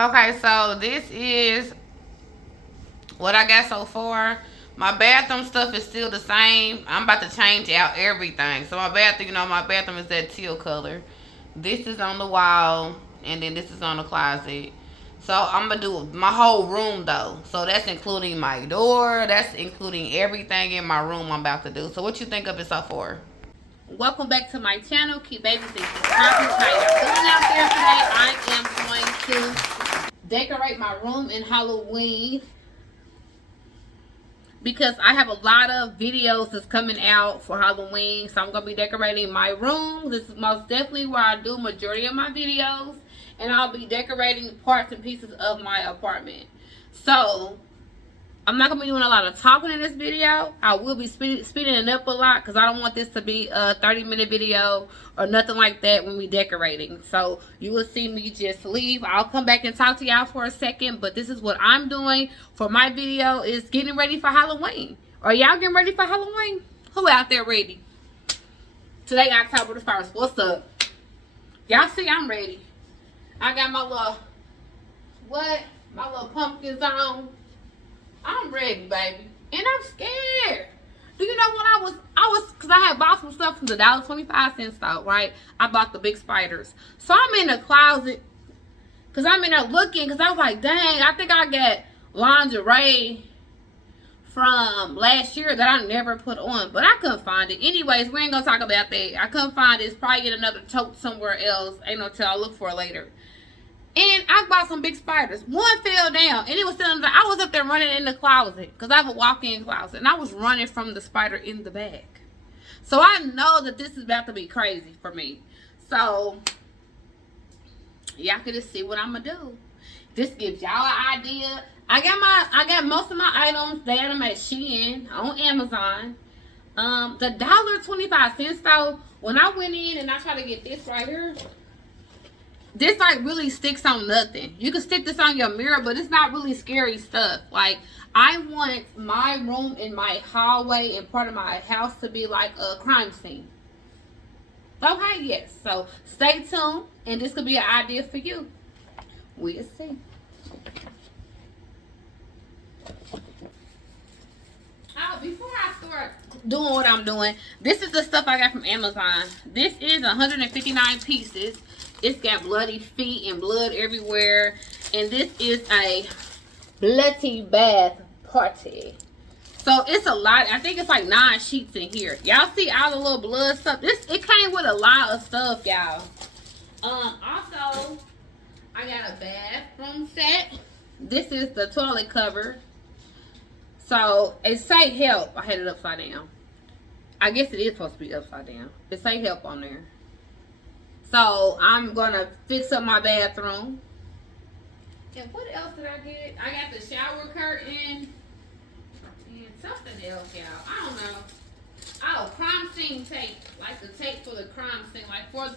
Okay, so this is what I got so far. My bathroom stuff is still the same. I'm about to change out everything. So my bathroom, my bathroom is that teal color. This is on the wall, and then this is on the closet. So I'm gonna do my whole room though. So that's including my door. That's including everything in my room I'm about to do. So what you think of it so far? Welcome back to my channel. Keep baby things popping. How y'all feeling out there today? I am going to decorate my room in Halloween because I have a lot of videos that's coming out for Halloween. So I'm going to be decorating my room. This is most definitely where I do majority of my videos. And I'll be decorating parts and pieces of my apartment. So I'm not going to be doing a lot of talking in this video. I will be speeding it up a lot because I don't want this to be a 30-minute video or nothing like that when we decorating. So you will see me just leave. I'll come back and talk to y'all for a second. But this is what I'm doing for my video, is getting ready for Halloween. Are y'all getting ready for Halloween? Who out there ready? Today, October the 1st. What's up? Y'all see I'm ready. I got my little, my little pumpkins on. I'm ready, baby. And I'm scared. Do you know what because I had bought some stuff from the $1.25 store, right? I bought the big spiders. So I'm in the closet because I'm in there looking because I was like, dang, I think I got lingerie from last year that I never put on. But I couldn't find it. Anyways, we ain't going to talk about that. I couldn't find it. It's probably in another tote somewhere else. Ain't no tell. I'll look for it later. And I bought some big spiders. One fell down. And it was still in the, I was up there running in the closet. Because I have a walk-in closet. And I was running from the spider in the bag. So I know that this is about to be crazy for me. So y'all can just see what I'm going to do. This gives y'all an idea. I got most of my items. They had them at Shein on Amazon. The $1.25 though, when I went in and I tried to get this right here, this like really sticks on nothing. You can stick this on your mirror, but it's not really scary stuff. Like, I want my room and my hallway and part of my house to be like a crime scene. Okay, yes. So stay tuned, and this could be an idea for you. We'll see. Before I start doing what I'm doing, this is the stuff I got from Amazon. This is 159 pieces. It's got bloody feet and blood everywhere. And this is a bloody bath party. So it's a lot. I think it's like 9 sheets in here. Y'all see all the little blood stuff? It came with a lot of stuff, y'all. Also, I got a bathroom set. This is the toilet cover. So it say help. I had it upside down. I guess it is supposed to be upside down. It say help on there. So I'm gonna fix up my bathroom. And what else did I get? I got the shower curtain and something else, y'all. I don't know. Oh, crime scene tape, like the tape for the crime scene, like for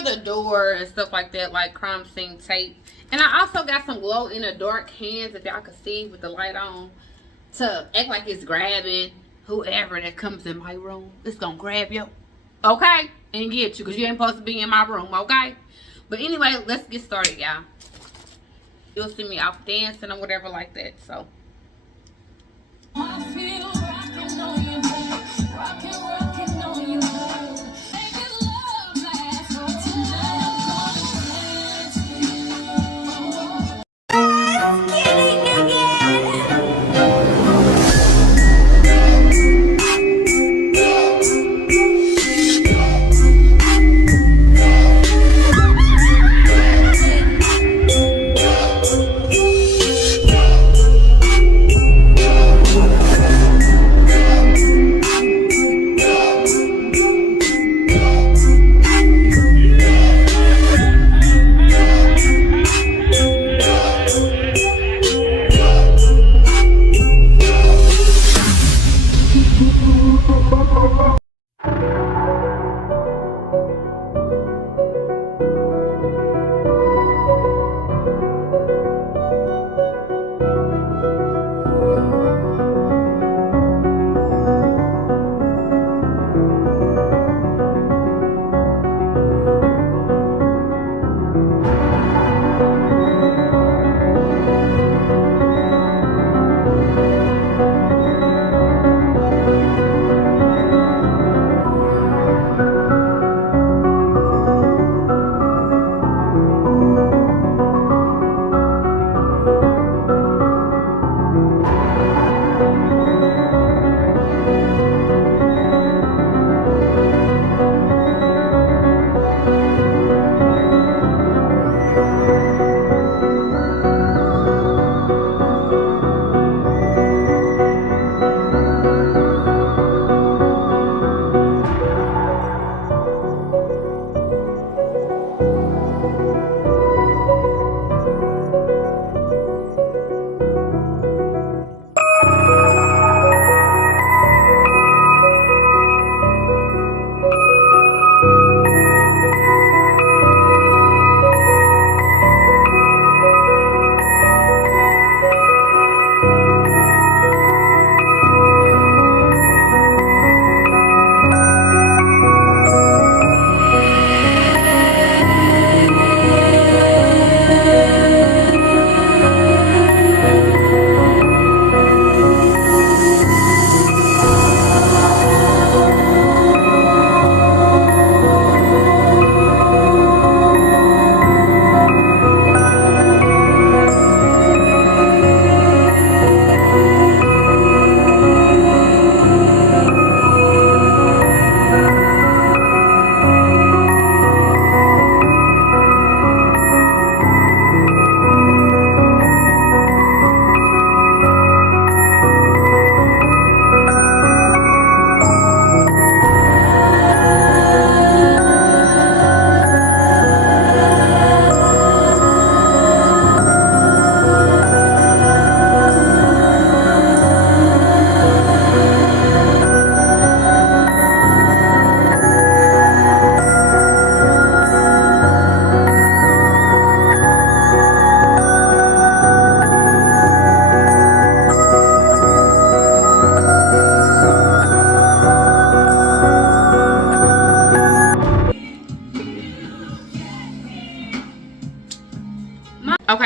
the door and stuff like that, like crime scene tape. And I also got some glow in the dark hands, if y'all can see with the light on, to act like it's grabbing whoever that comes in my room. It's gonna grab you, okay, and get you, because you ain't supposed to be in my room, okay? But anyway, let's get started, y'all. You'll see me off dancing or whatever like that, so. I feel rockin' on you, rockin' on you.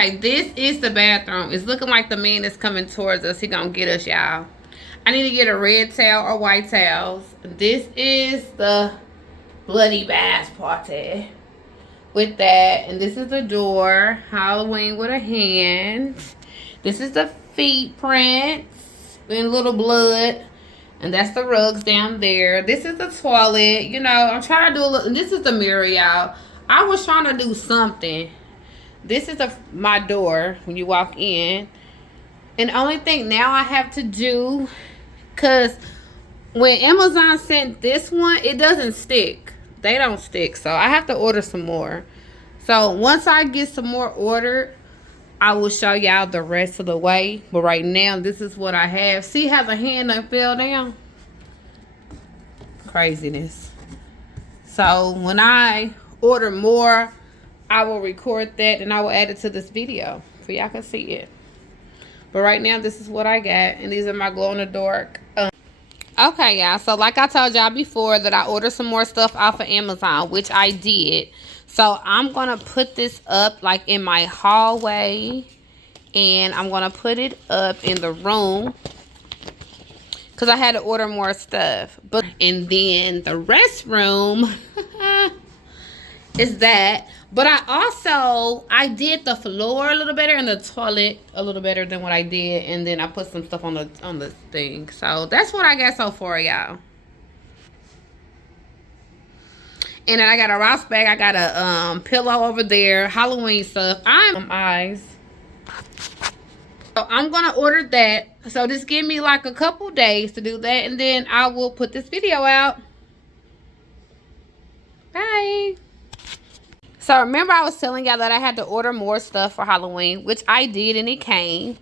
Okay, this is the bathroom. It's looking like the man is coming towards us. He gonna get us, y'all. I need to get a red towel or white towels. This is the bloody bath party with that. And this is the door. Halloween with a hand. This is the feet prints in little blood. And that's the rugs down there. This is the toilet. You know, I'm trying to do a little. This is the mirror, y'all. I was trying to do something. This is my door when you walk in. And the only thing now I have to do, because when Amazon sent this one, it doesn't stick. They don't stick. So I have to order some more. So once I get some more ordered, I will show y'all the rest of the way. But right now, this is what I have. See how the hand done fell down? Craziness. So when I order more, I will record that and I will add it to this video so y'all can see it. But right now, this is what I got. And these are my glow-in-the-dark. Okay, y'all. So like I told y'all before that I ordered some more stuff off of Amazon, which I did. So I'm going to put this up like in my hallway. And I'm going to put it up in the room. Because I had to order more stuff. And then the restroom is that. But I did the floor a little better and the toilet a little better than what I did. And then I put some stuff on the thing. So that's what I got so far, y'all. And then I got a Ross bag. I got a pillow over there. Halloween stuff. Eyes. So I'm going to order that. So just give me like a couple days to do that. And then I will put this video out. Bye. So remember I was telling y'all that I had to order more stuff for Halloween, which I did and it came.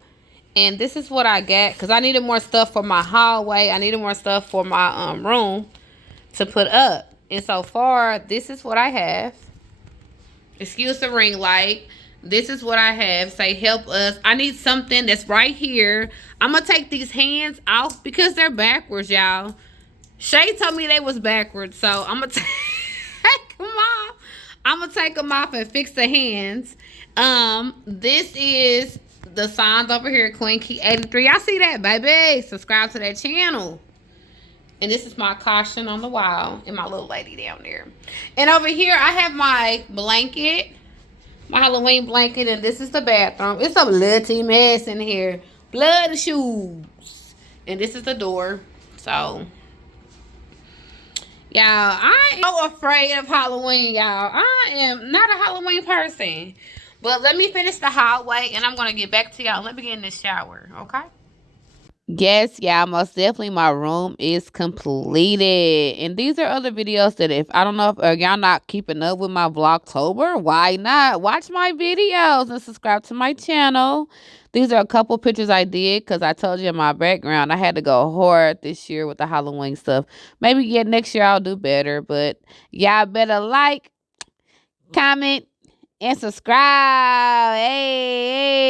And this is what I got because I needed more stuff for my hallway. I needed more stuff for my room to put up. And so far, this is what I have. Excuse the ring light. This is what I have. Say help us. I need something that's right here. I'm going to take these hands off because they're backwards, y'all. Shay told me they was backwards. So I'm going to take them off. I'm going to take them off and fix the hands. This is the signs over here, QueenKey83. Y'all see that, baby? Subscribe to that channel. And this is my caution on the wall and my little lady down there. And over here, I have my blanket, my Halloween blanket, and this is the bathroom. It's a bloody mess in here. Blood shoes. And this is the door. So y'all, I am so afraid of Halloween, y'all. I am not a Halloween person. But let me finish the hallway, and I'm going to get back to y'all. Let me get in the shower, okay? Yes, y'all, most definitely my room is completed. And these are other videos that if, I don't know if y'all not keeping up with my Vlogtober, why not? Watch my videos and subscribe to my channel. These are a couple pictures I did because I told you in my background I had to go hard this year with the Halloween stuff. Maybe, yeah, next year I'll do better. But y'all better like, comment, and subscribe. Hey, hey.